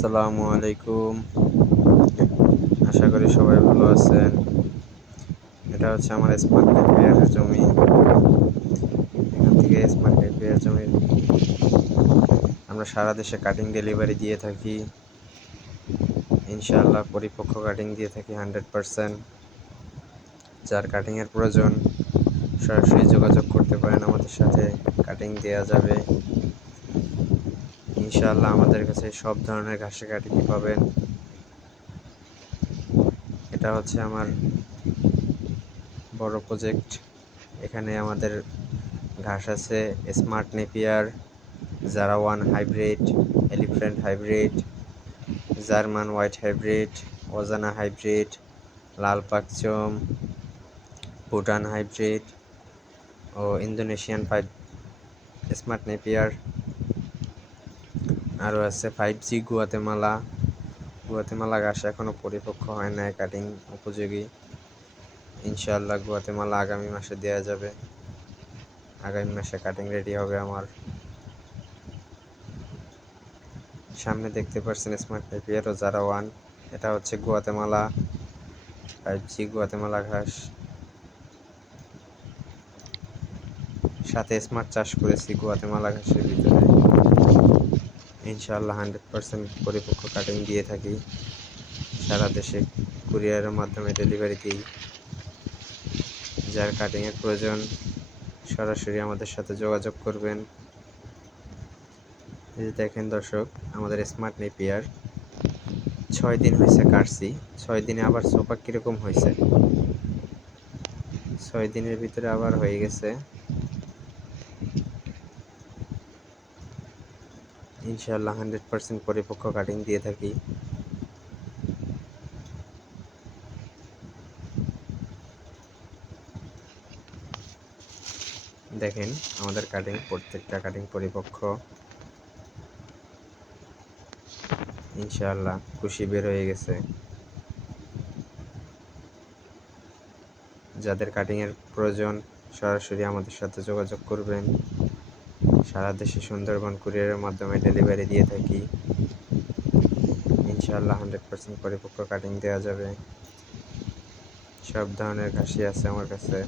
আসসালামু আলাইকুম। আশা করি সবাই ভালো আছেন। এটা হচ্ছে আমার স্মার্ট নেপিয়ারের জমি। এখান থেকে স্মার্ট নেপিয়ার জমি আমরা সারা দেশে কাটিং ডেলিভারি দিয়ে থাকি। ইনশাআল্লাহ পরিপক্ক কাটিং দিয়ে থাকি 100%। যার কাটিংয়ের প্রয়োজন সরাসরি যোগাযোগ করতে পারেন আমাদের সাথে, কাটিং দেওয়া যাবে। ইনশাআল্লাহ আমাদের কাছে সব ধরনের ঘাসের কাটিংই পাবেন। এটা হচ্ছে আমার বড় প্রজেক্ট। এখানে আমাদের ঘাস আছে স্মার্ট নেপিয়ার, জারাওয়ান hybrid, elephant hybrid, German white hybrid, অজানা হাইব্রিড, লাল পাকচম, ভুটান হাইব্রিড ও ইন্দোনেশিয়ান স্মার্ট নেপিয়ার। আরও আছে 5G গুয়াতেমালা ঘাস এখনও পরিপক্ক হয় নাই, কাটিং উপযোগী। ইনশাআল্লাহ গুয়াতেমালা আগামী মাসে দেওয়া যাবে। আগামী মাসে কাটিং রেডি হবে আমার। সামনে দেখতে পাচ্ছেন স্মার্ট নেপিয়ার ও জারাওয়ান। এটা হচ্ছে গুয়াতেমালা 5G গুয়াতেমালা ঘাস। সাথে স্মার্ট চাষ করেছি গুয়াতেমালা ঘাসের ভিতরে। ইনশাআল্লাহ 100% পরিপক্ক কাটিং দিয়ে থাকি। সারা দেশে কুরিয়ারের মাধ্যমে ডেলিভারি দিই। যার কাটিংয়ের প্রয়োজন সরাসরি আমাদের সাথে যোগাযোগ করবেন। এই যে দেখেন দর্শক, আমাদের স্মার্ট নেপিয়ার 6 দিন হয়েছে কাটছি। 6 দিনে আবার সোপা কীরকম হয়েছে, 6 দিনের ভিতরে আবার হয়ে গেছে। ইনশাআল্লাহ 100% পরিপক্ক কাটিং দিয়ে থাকি। দেখেন আমাদের কাটিং, প্রত্যেকটা কাটিং পরিপক্ক। ইনশাআল্লাহ কুশি বের হয়ে গেছে। যাদের কাটিংয়ের প্রয়োজন সরাসরি আমাদের সাথে যোগাযোগ করবেন। সারা দেশে সুন্দরবন কুরিয়ারের মাধ্যমে ডেলিভারি দিয়ে থাকি। ইনশাআল্লাহ 100% পরিপক্ক কাটিং দেওয়া যাবে। সব ধরনের ঘাসই আছে আমার কাছে।